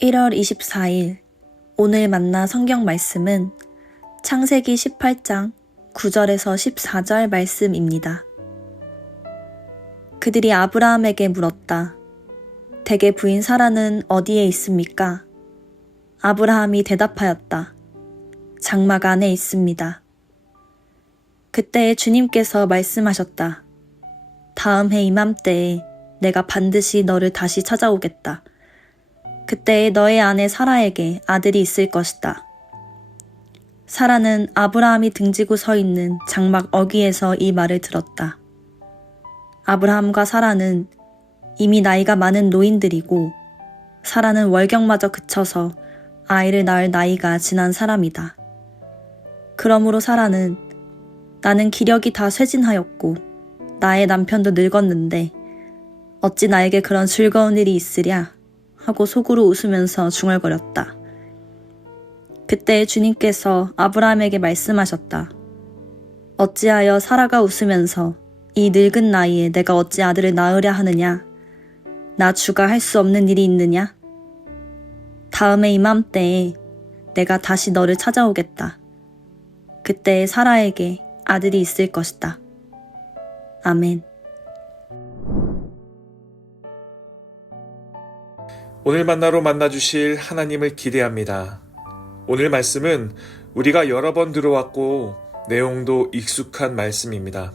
1월 24일 오늘 만나 성경 말씀은 창세기 18장 9절에서 14절 말씀입니다. 그들이 아브라함에게 물었다. 대개 부인 사라는 어디에 있습니까? 아브라함이 대답하였다. 장막 안에 있습니다. 그때 주님께서 말씀하셨다. 다음 해 이맘때에 내가 반드시 너를 다시 찾아오겠다. 그때 너의 아내 사라에게 아들이 있을 것이다. 사라는 아브라함이 등지고 서 있는 장막 어귀에서 이 말을 들었다. 아브라함과 사라는 이미 나이가 많은 노인들이고 사라는 월경마저 그쳐서 아이를 낳을 나이가 지난 사람이다. 그러므로 사라는 나는 기력이 다 쇠진하였고 나의 남편도 늙었는데 어찌 나에게 그런 즐거운 일이 있으랴 하고 속으로 웃으면서 중얼거렸다. 그때 주님께서 아브라함에게 말씀하셨다. 어찌하여 사라가 웃으면서 이 늙은 나이에 내가 어찌 아들을 낳으랴 하느냐? 나 주가 할 수 없는 일이 있느냐? 다음에 이맘때에 내가 다시 너를 찾아오겠다. 그때 사라에게 아들이 있을 것이다. 아멘. 오늘 만나로 만나주실 하나님을 기대합니다. 오늘 말씀은 우리가 여러 번 들어왔고 내용도 익숙한 말씀입니다.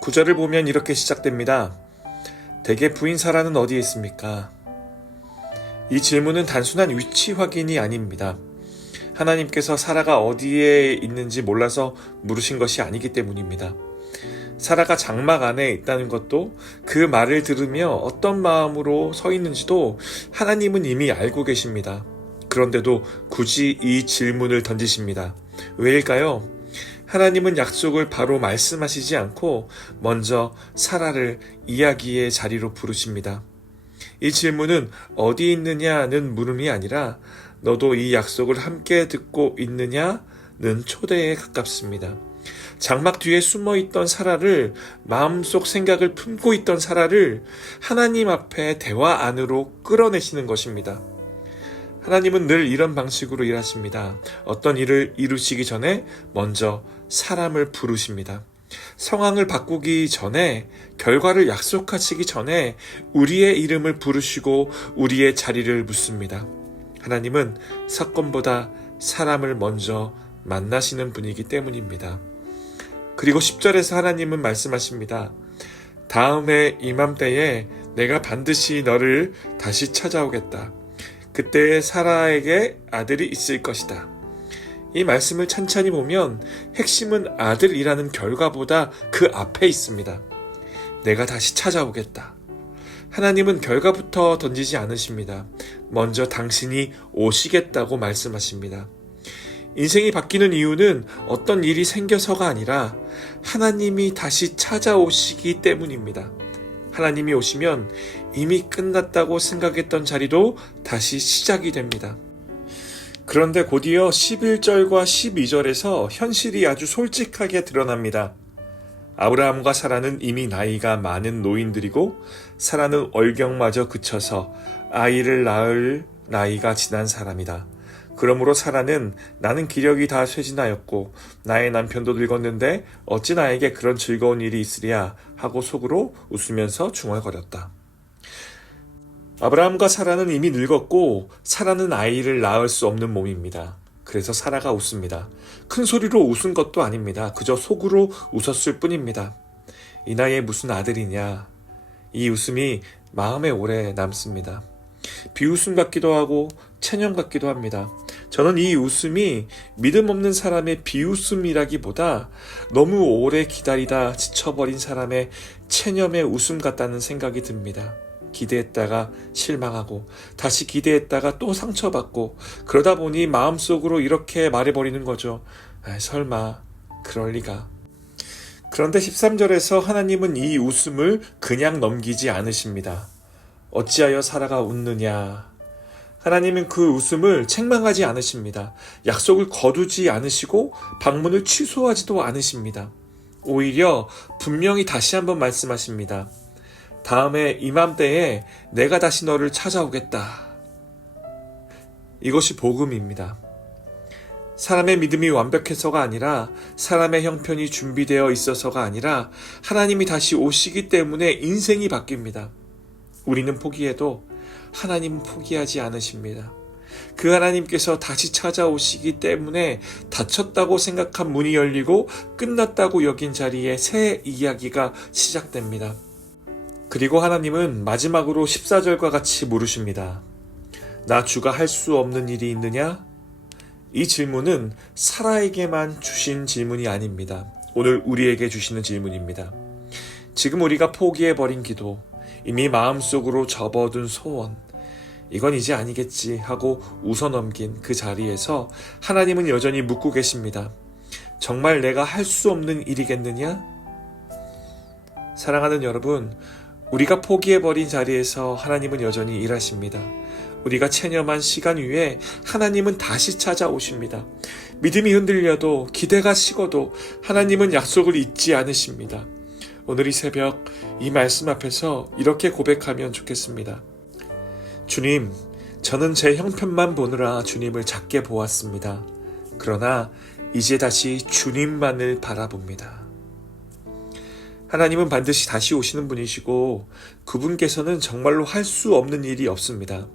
9절을 보면 이렇게 시작됩니다. 대개 부인 사라는 어디에 있습니까? 이 질문은 단순한 위치 확인이 아닙니다. 하나님께서 사라가 어디에 있는지 몰라서 물으신 것이 아니기 때문입니다. 사라가 장막 안에 있다는 것도 그 말을 들으며 어떤 마음으로 서 있는지도 하나님은 이미 알고 계십니다. 그런데도 굳이 이 질문을 던지십니다. 왜일까요? 하나님은 약속을 바로 말씀하시지 않고 먼저 사라를 이야기의 자리로 부르십니다. 이 질문은 어디 있느냐는 물음이 아니라 너도 이 약속을 함께 듣고 있느냐는 초대에 가깝습니다. 장막 뒤에 숨어있던 사라를, 마음속 생각을 품고 있던 사라를 하나님 앞에 대화 안으로 끌어내시는 것입니다. 하나님은 늘 이런 방식으로 일하십니다. 어떤 일을 이루시기 전에 먼저 사람을 부르십니다. 상황을 바꾸기 전에, 결과를 약속하시기 전에 우리의 이름을 부르시고 우리의 자리를 묻습니다. 하나님은 사건보다 사람을 먼저 만나시는 분이기 때문입니다. 그리고 10절에서 하나님은 말씀하십니다. 다음에 이맘때에 내가 반드시 너를 다시 찾아오겠다. 그때 사라에게 아들이 있을 것이다. 이 말씀을 찬찬히 보면 핵심은 아들이라는 결과보다 그 앞에 있습니다. 내가 다시 찾아오겠다. 하나님은 결과부터 던지지 않으십니다. 먼저 당신이 오시겠다고 말씀하십니다. 인생이 바뀌는 이유는 어떤 일이 생겨서가 아니라 하나님이 다시 찾아오시기 때문입니다. 하나님이 오시면 이미 끝났다고 생각했던 자리도 다시 시작이 됩니다. 그런데 곧이어 11절과 12절에서 현실이 아주 솔직하게 드러납니다. 아브라함과 사라는 이미 나이가 많은 노인들이고 사라는 월경마저 그쳐서 아이를 낳을 나이가 지난 사람이다. 그러므로 사라는 나는 기력이 다 쇠진하였고 나의 남편도 늙었는데 어찌 나에게 그런 즐거운 일이 있으랴 하고 속으로 웃으면서 중얼거렸다. 아브라함과 사라는 이미 늙었고 사라는 아이를 낳을 수 없는 몸입니다. 그래서 사라가 웃습니다. 큰 소리로 웃은 것도 아닙니다. 그저 속으로 웃었을 뿐입니다. 이 나이에 무슨 아들이냐. 이 웃음이 마음에 오래 남습니다. 비웃음 같기도 하고 체념 같기도 합니다. 저는 이 웃음이 믿음 없는 사람의 비웃음이라기보다 너무 오래 기다리다 지쳐버린 사람의 체념의 웃음 같다는 생각이 듭니다. 기대했다가 실망하고 다시 기대했다가 또 상처받고 그러다 보니 마음속으로 이렇게 말해버리는 거죠. 설마 그럴 리가. 그런데 13절에서 하나님은 이 웃음을 그냥 넘기지 않으십니다. 어찌하여 사라가 웃느냐. 하나님은 그 웃음을 책망하지 않으십니다. 약속을 거두지 않으시고 방문을 취소하지도 않으십니다. 오히려 분명히 다시 한번 말씀하십니다. 다음에 이맘때에 내가 다시 너를 찾아오겠다. 이것이 복음입니다. 사람의 믿음이 완벽해서가 아니라 사람의 형편이 준비되어 있어서가 아니라 하나님이 다시 오시기 때문에 인생이 바뀝니다. 우리는 포기해도 하나님은 포기하지 않으십니다. 그 하나님께서 다시 찾아오시기 때문에 닫혔다고 생각한 문이 열리고 끝났다고 여긴 자리에 새 이야기가 시작됩니다. 그리고 하나님은 마지막으로 14절과 같이 물으십니다. 나 주가 할 수 없는 일이 있느냐? 이 질문은 사라에게만 주신 질문이 아닙니다. 오늘 우리에게 주시는 질문입니다. 지금 우리가 포기해버린 기도, 이미 마음속으로 접어둔 소원, 이건 이제 아니겠지 하고 웃어넘긴 그 자리에서 하나님은 여전히 묻고 계십니다. 정말 내가 할 수 없는 일이겠느냐? 사랑하는 여러분, 우리가 포기해버린 자리에서 하나님은 여전히 일하십니다. 우리가 체념한 시간 위에 하나님은 다시 찾아오십니다. 믿음이 흔들려도 기대가 식어도 하나님은 약속을 잊지 않으십니다. 오늘 이 새벽 이 말씀 앞에서 이렇게 고백하면 좋겠습니다. 주님, 저는 제 형편만 보느라 주님을 작게 보았습니다. 그러나 이제 다시 주님만을 바라봅니다. 하나님은 반드시 다시 오시는 분이시고 그분께서는 정말로 할 수 없는 일이 없습니다.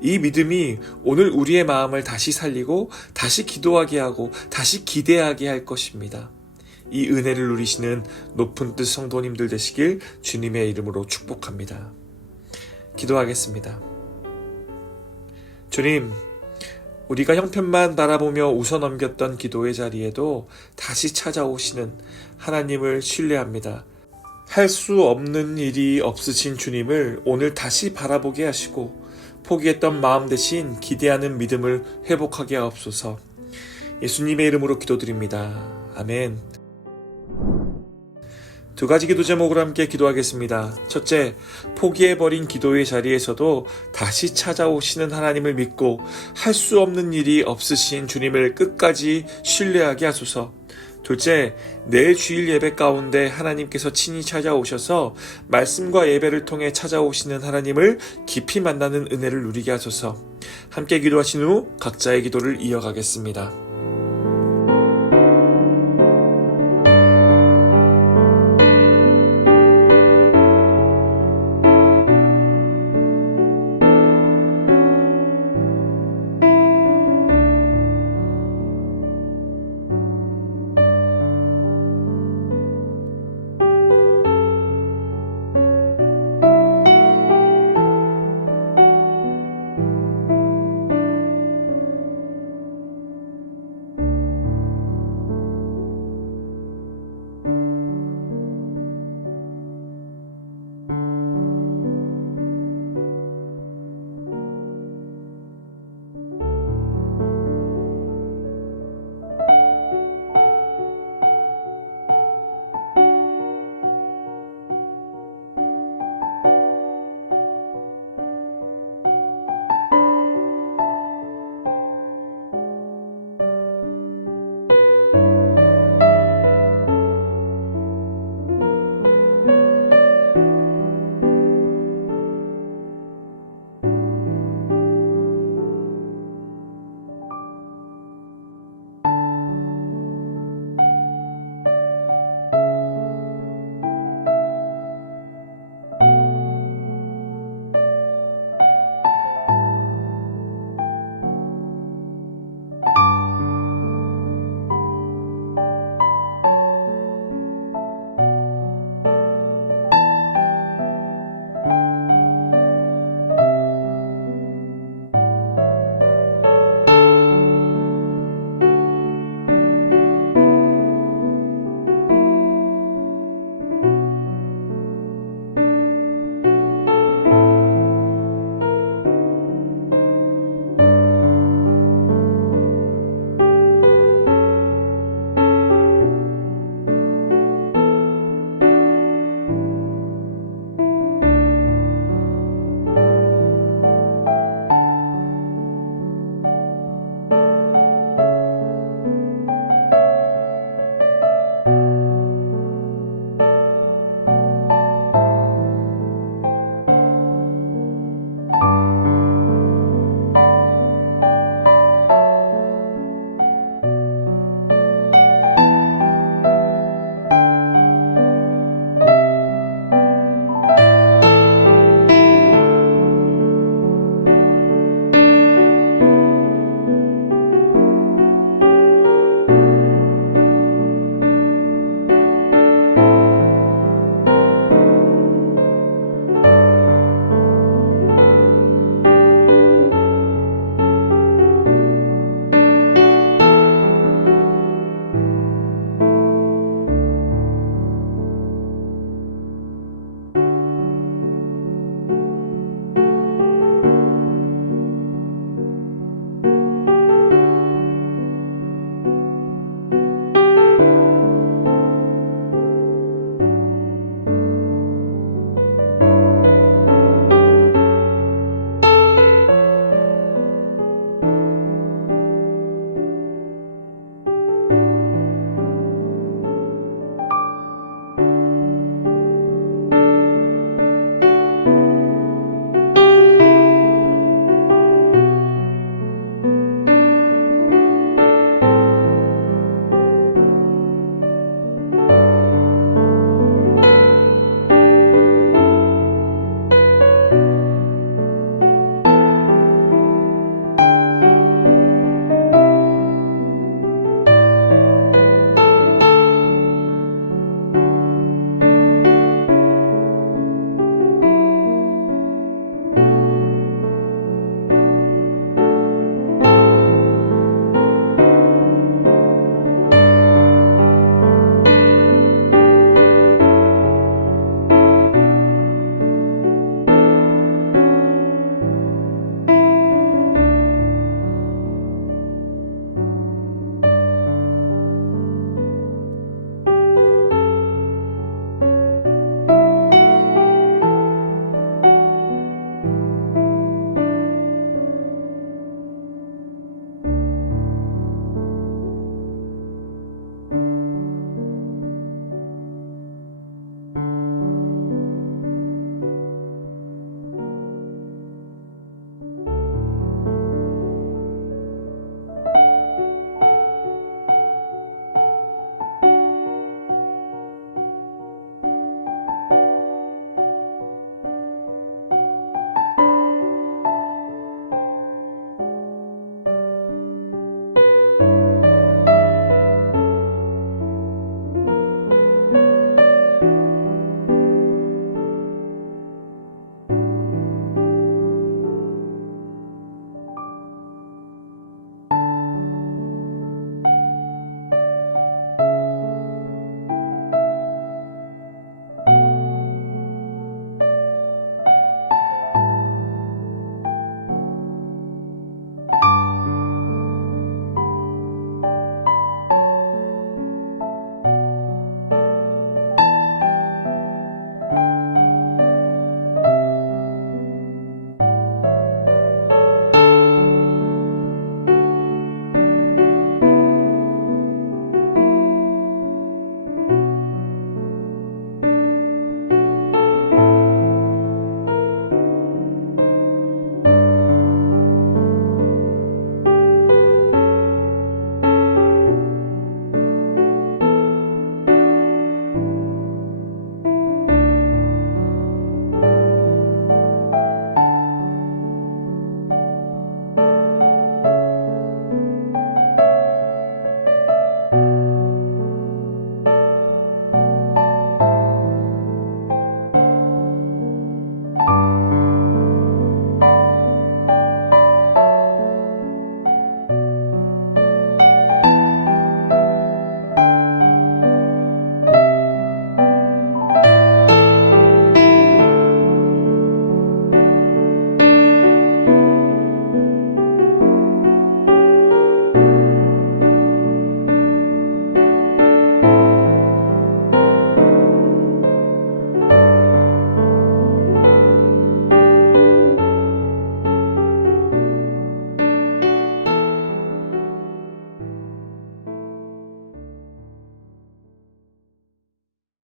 이 믿음이 오늘 우리의 마음을 다시 살리고 다시 기도하게 하고 다시 기대하게 할 것입니다. 이 은혜를 누리시는 높은 뜻 성도님들 되시길 주님의 이름으로 축복합니다. 기도하겠습니다. 주님, 우리가 형편만 바라보며 웃어넘겼던 기도의 자리에도 다시 찾아오시는 하나님을 신뢰합니다. 할 수 없는 일이 없으신 주님을 오늘 다시 바라보게 하시고 포기했던 마음 대신 기대하는 믿음을 회복하게 하옵소서. 예수님의 이름으로 기도드립니다. 아멘. 두 가지 기도 제목으로 함께 기도하겠습니다. 첫째, 포기해버린 기도의 자리에서도 다시 찾아오시는 하나님을 믿고 할 수 없는 일이 없으신 주님을 끝까지 신뢰하게 하소서. 둘째, 내일 주일 예배 가운데 하나님께서 친히 찾아오셔서 말씀과 예배를 통해 찾아오시는 하나님을 깊이 만나는 은혜를 누리게 하소서. 함께 기도하신 후 각자의 기도를 이어가겠습니다.